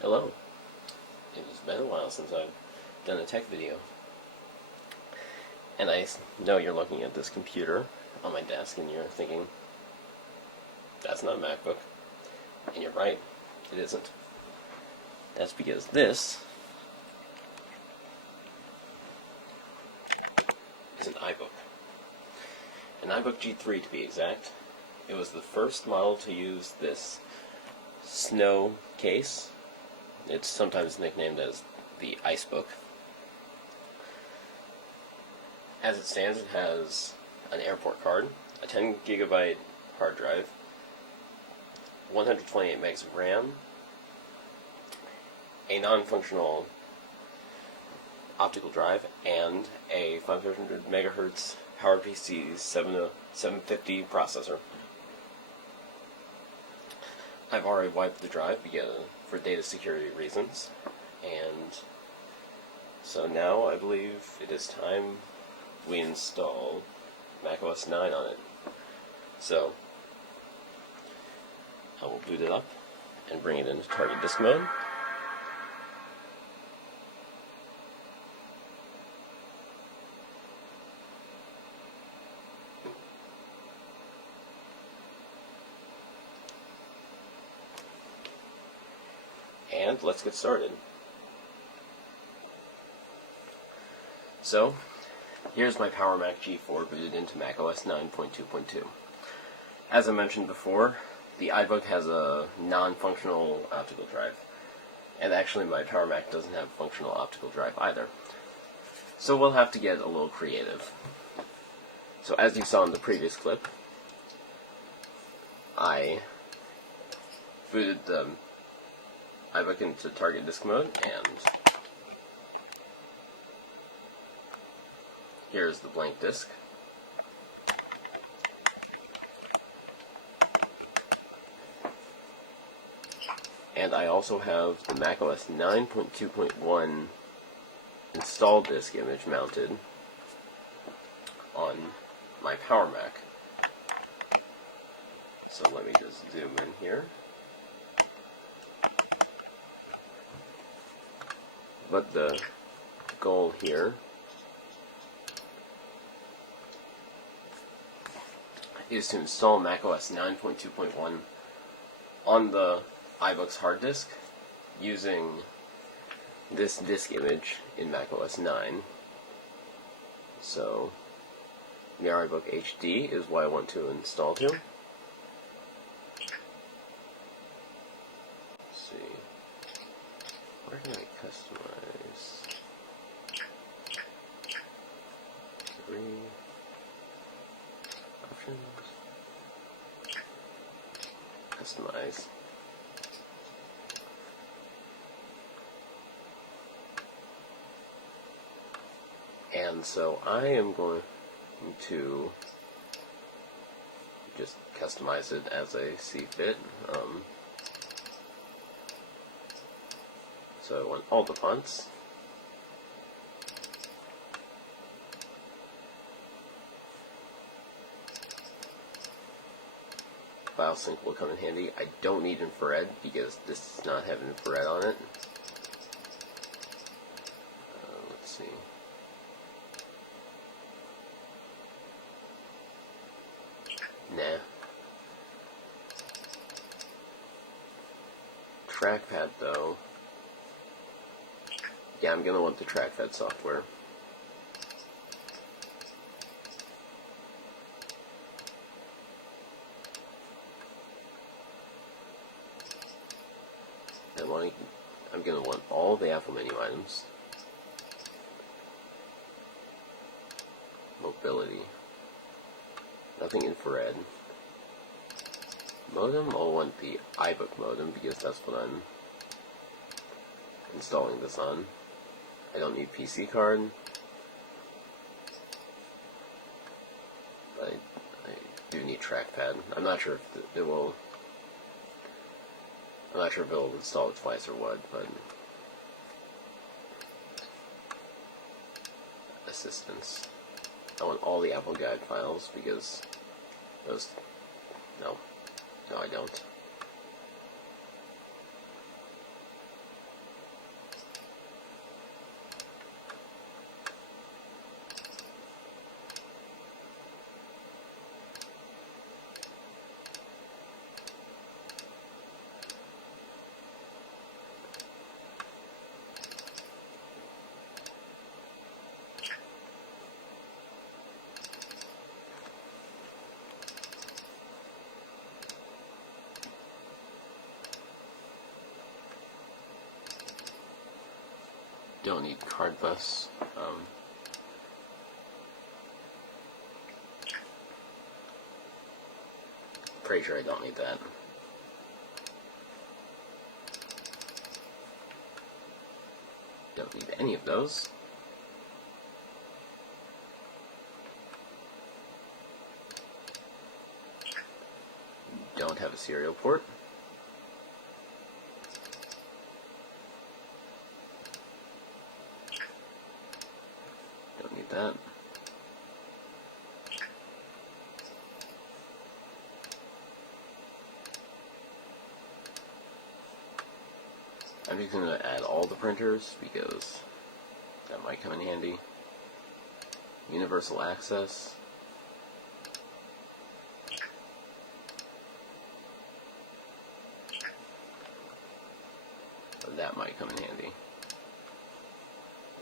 Hello. It has been a while since I've done a tech video. And I know you're looking at this computer on my desk and you're thinking, that's not a MacBook. And you're right, it isn't. That's because this is an iBook. An iBook G3 to be exact. It was the first model to use this snow case. It's sometimes nicknamed as the iCebook. As it stands, it has an airport card, a 10 gigabyte hard drive, 128 megs of RAM, a non-functional optical drive, and a 500 megahertz PowerPC 750 processor. I've already wiped the drive for data security reasons, and so now I believe it is time we install macOS 9 on it. So I will boot it up and bring it into target disk mode. And let's get started. So, here's my Power Mac G4 booted into macOS 9.2.2. As I mentioned before, the iBook has a non-functional optical drive. And actually my Power Mac doesn't have a functional optical drive either. So we'll have to get a little creative. So as you saw in the previous clip, I booted the iBook into target disk mode, and here's the blank disk. And I also have the macOS 9.2.1 install disk image mounted on my Power Mac. So let me just zoom in here. But the goal here is to install macOS 9.2.1 on the iBook's hard disk using this disk image in macOS 9. So the iBook HD is what I want to install to. Let's see. Where can I customize? 3 options. Customize. And so I am going to just customize it as I see fit. So I want all the fonts. File sync will come in handy. I don't need infrared because this does not have infrared on it. Let's see. Nah. Trackpad though. Yeah, I'm gonna want the trackpad software. I'm gonna want all the Apple menu items. Mobility. Nothing infrared. Modem, I'll want the iBook modem because that's what I'm installing this on. I don't need PC card. I do need trackpad. I'm not sure if it will. I'm not sure if it'll install it twice or what, but assistance. I want all the Apple Guide files because those. No, I don't. don't need card bus. Pretty sure I don't need that. Don't need any of those. Don't have a serial port. Don't need that. I'm just going to add all the printers because that might come in handy. Universal access. That might come in handy.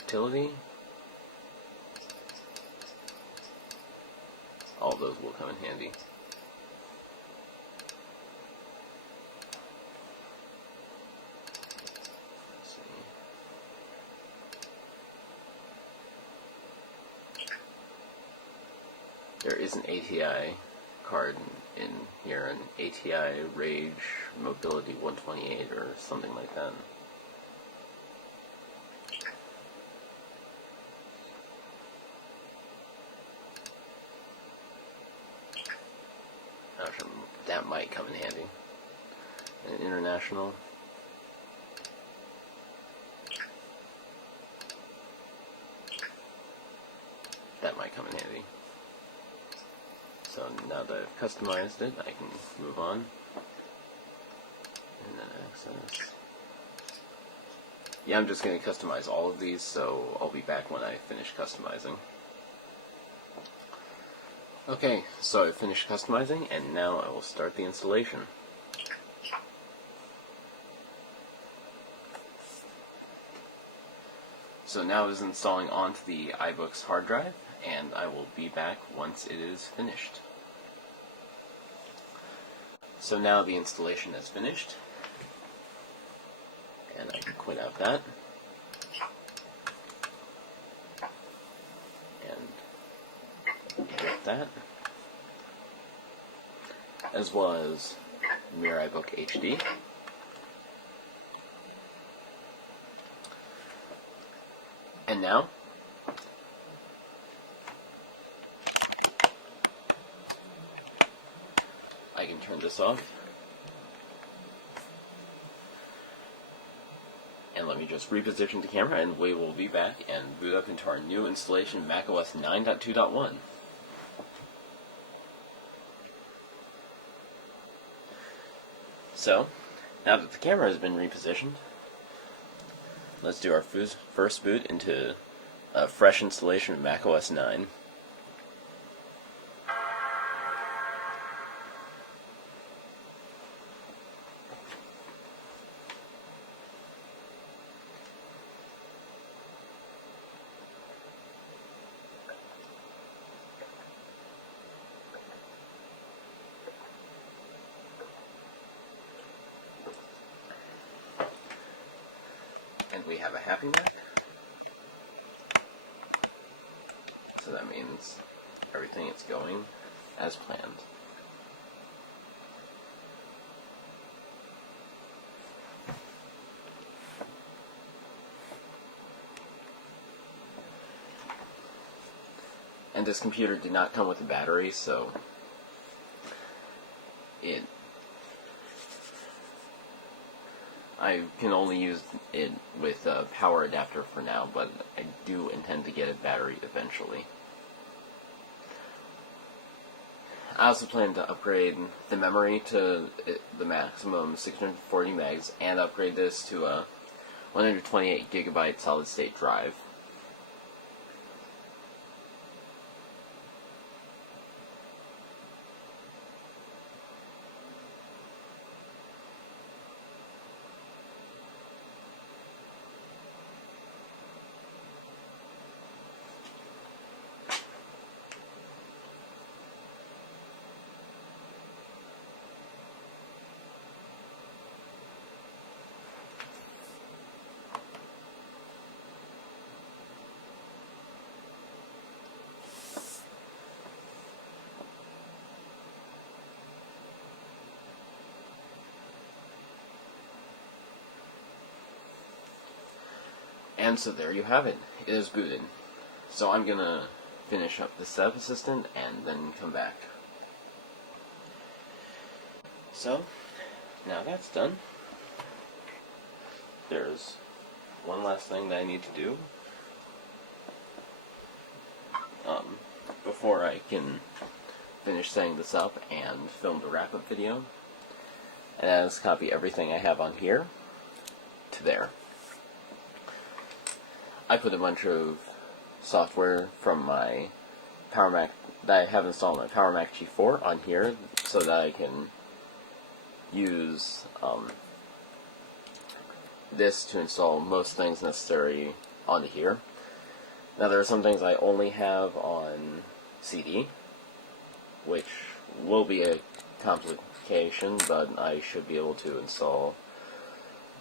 Utility. All of those will come in handy. There is an ATI card in here, an ATI Rage Mobility 128 or something like that. Not sure, that might come in handy. An international. That might come in handy. So now that I've customized it, I can move on. And then access. Yeah, I'm just going to customize all of these, so I'll be back when I finish customizing. Okay, so I've finished customizing, and now I will start the installation. So now it's installing onto the iBook's hard drive, and I will be back once it is finished. So now the installation is finished, and I can quit out that, and get that, as well as Mirror iBook HD. And now, I can turn this off. And let me just reposition the camera, and we will be back and boot up into our new installation, macOS 9.2.1. So, now that the camera has been repositioned, let's do our first boot into a fresh installation of macOS 9. And we have a Happy Mac. So that means everything is going as planned. And this computer did not come with a battery, so I can only use it with a power adapter for now, but I do intend to get a battery eventually. I also plan to upgrade the memory to the maximum 640 megs and upgrade this to a 128 gigabyte solid state drive. And so there you have it. It is booted. So I'm gonna finish up the setup assistant and then come back. So, now that's done. There's one last thing that I need to do before I can finish setting this up and film the wrap-up video. And that is copy everything I have on here to there. I put a bunch of software from my Power Mac that I have installed on my Power Mac G4 on here so that I can use this to install most things necessary onto here. Now there are some things I only have on CD, which will be a complication, but I should be able to install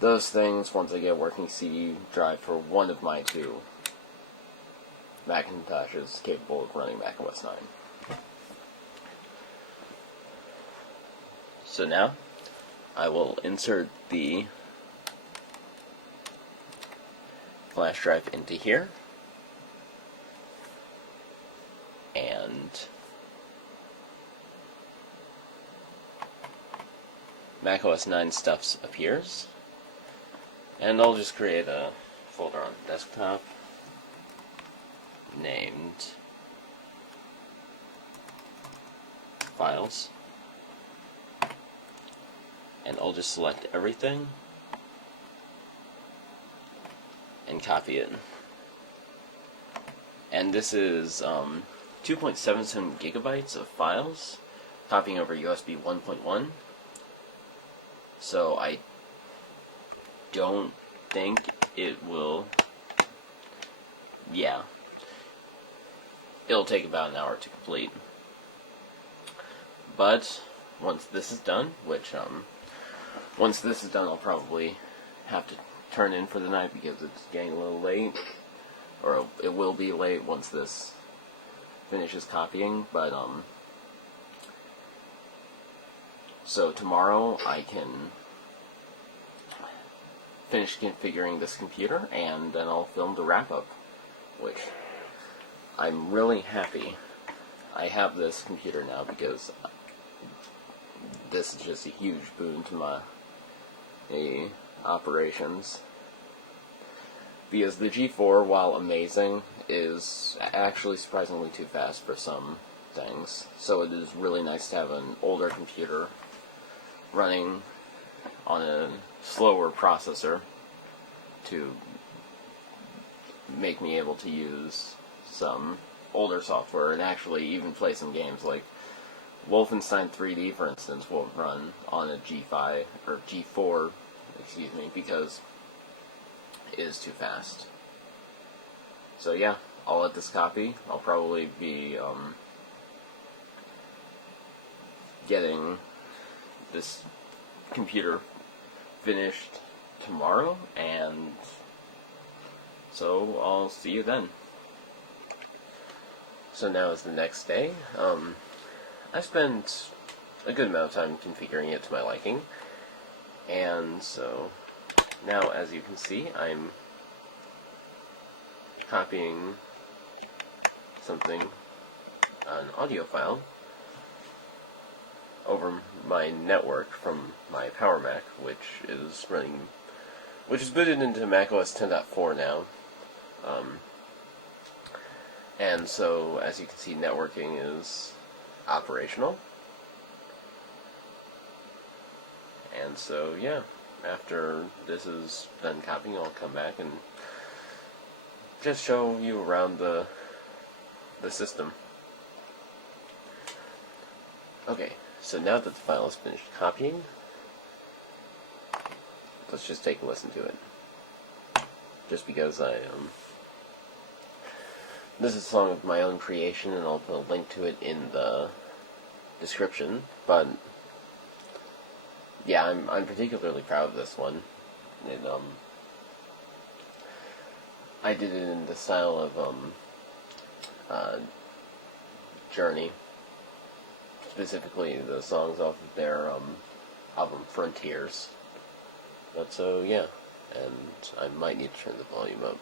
those things once I get a working CD drive for one of my two Macintoshes capable of running macOS 9. So now, I will insert the flash drive into here, and macOS 9 stuff appears, and I'll just create a folder on the desktop named Files, and I'll just select everything and copy it. And this is 2.77 gigabytes of files, copying over USB 1.1. So I don't think it will, yeah, it'll take about an hour to complete. But once this is done, once this is done, I'll probably have to turn in for the night because it's getting a little late, or it will be late once this finishes copying. But so tomorrow I can finish configuring this computer, and then I'll film the wrap-up, which I'm really happy I have this computer now, because this is just a huge boon to my operations. Because the G4, while amazing, is actually surprisingly too fast for some things. So it is really nice to have an older computer running on a slower processor to make me able to use some older software and actually even play some games. Like Wolfenstein 3D, for instance, will run on a G5 or G4, excuse me, because it is too fast. So yeah, I'll let this copy. I'll probably be getting this computer finished tomorrow, and so I'll see you then. So now is the next day. I spent a good amount of time configuring it to my liking, and so now, as you can see, I'm copying something, an audio file, over my network from my Power Mac, which is booted into macOS 10.4 now. And so, as you can see, networking is operational. And so, yeah, after this is done copying, I'll come back and just show you around the system. Okay, so now that the file is finished copying, let's just take a listen to it. Just because this is a song of my own creation, and I'll put a link to it in the description, but yeah, I'm particularly proud of this one. It, I did it in the style of Journey, specifically the songs off of their album Frontiers. But so yeah, and I might need to turn the volume up.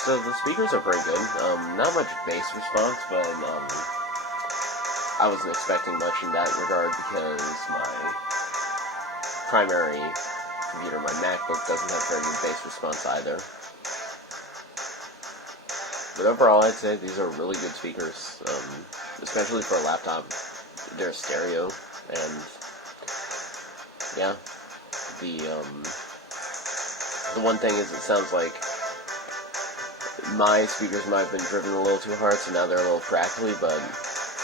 So the speakers are pretty good. Not much bass response, but I wasn't expecting much in that regard because my primary computer, my MacBook, doesn't have very good bass response either. But overall, I'd say these are really good speakers, especially for a laptop. They're stereo, and yeah, the one thing is it sounds like my speakers might have been driven a little too hard, so now they're a little crackly, but,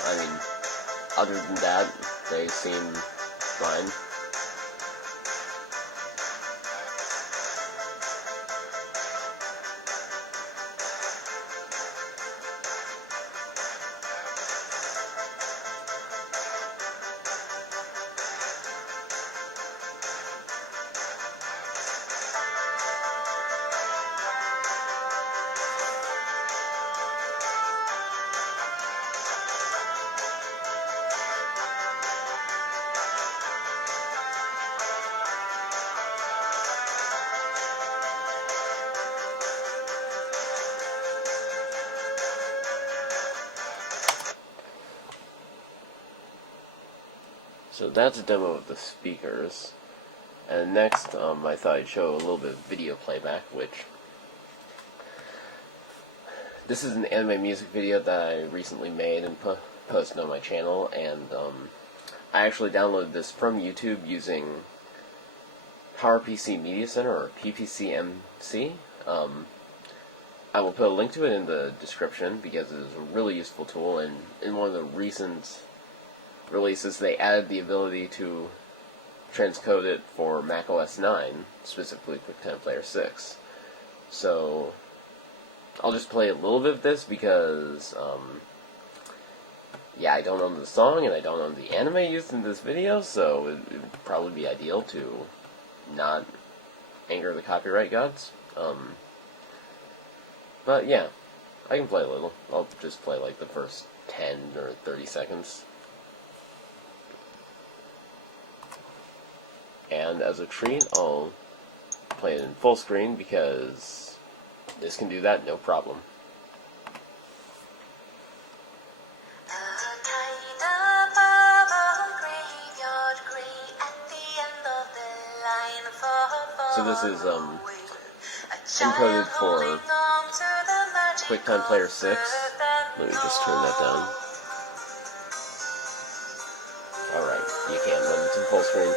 I mean, other than that, they seem fine. So that's a demo of the speakers. And next, I thought I'd show a little bit of video playback, which... This is an anime music video that I recently made and posted on my channel, and I actually downloaded this from YouTube using PowerPC Media Center, or PPCMC. I will put a link to it in the description because it is a really useful tool, and in one of the recent releases they added the ability to transcode it for macOS 9, specifically QuickTime Player 6. So I'll just play a little bit of this because yeah, I don't own the song and I don't own the anime used in this video, so it would probably be ideal to not anger the copyright gods. But yeah, I can play a little. I'll just play like the first 10 or 30 seconds. And as a treat, I'll play it in full screen because this can do that no problem. So this is encoded for QuickTime Player 6. Let me just turn that down. Alright, you can when it's in full screen.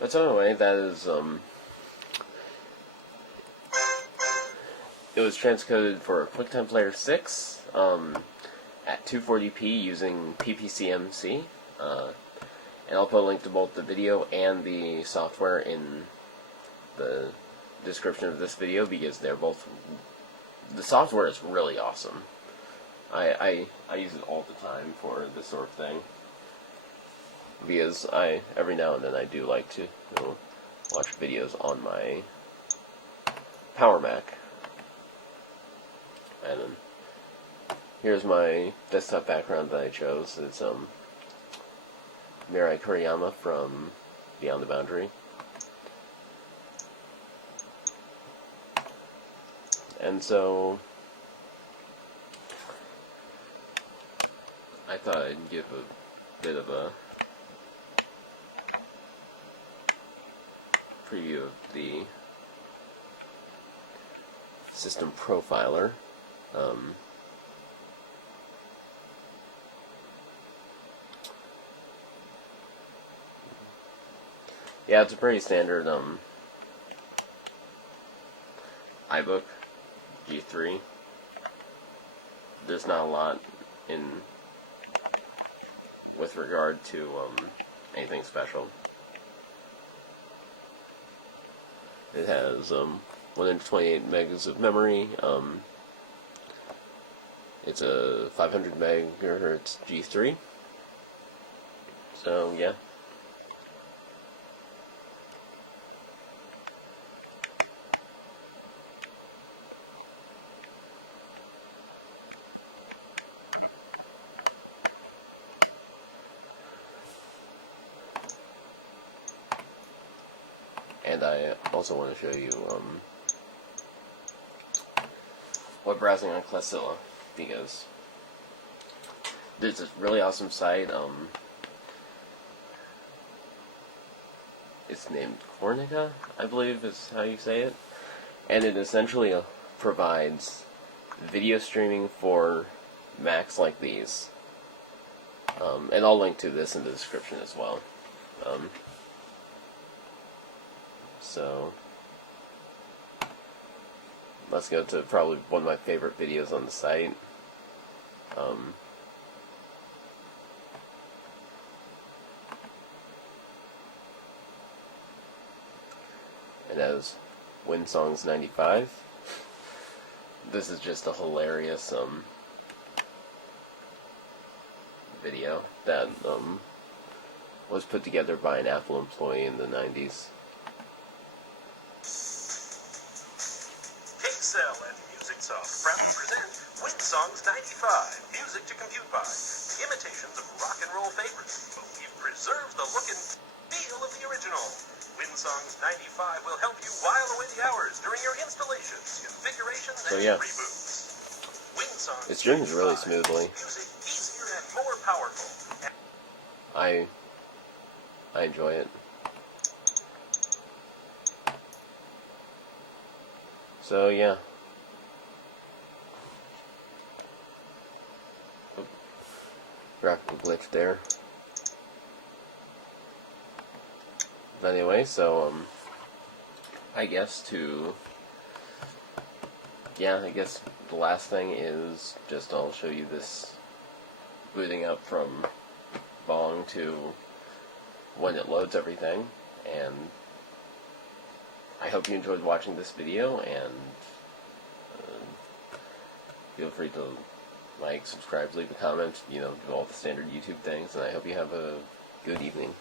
But so anyway, that is, it was transcoded for QuickTime Player 6 at 240p using PPCMC, and I'll put a link to both the video and the software in the description of this video because they're both, the software is really awesome. I use it all the time for this sort of thing. Because every now and then I do like to watch videos on my Power Mac. And then here's my desktop background that I chose. It's Mirai Kuriyama from Beyond the Boundary. And so I thought I'd give a bit of a preview of the system profiler. Yeah, it's a pretty standard iBook G3. There's not a lot in with regard to anything special. It has 128 megs of memory. It's a 500 megahertz G3. So yeah. And I also want to show you web browsing on Classilla, because there's this really awesome site. It's named Cornica, I believe is how you say it, and it essentially provides video streaming for Macs like these. And I'll link to this in the description as well. So let's go to probably one of my favorite videos on the site. It has Winsongs 95. This is just a hilarious video that was put together by an Apple employee in the 90s. Pixel and MusicSoft proudly present Winsongs 95, music to compute by, the imitations of rock and roll favorites, but we've preserved the look and feel of the original. Winsongs 95 will help you while away the hours during your installations, configurations, and reboots. Winsongs It streams really smoothly. music easier and more powerful. I enjoy it. So yeah. Graphical glitch there. But anyway, so I guess the last thing is just I'll show you this booting up from Bong to when it loads everything, and I hope you enjoyed watching this video, and feel free to like, subscribe, leave a comment, do all the standard YouTube things, and I hope you have a good evening.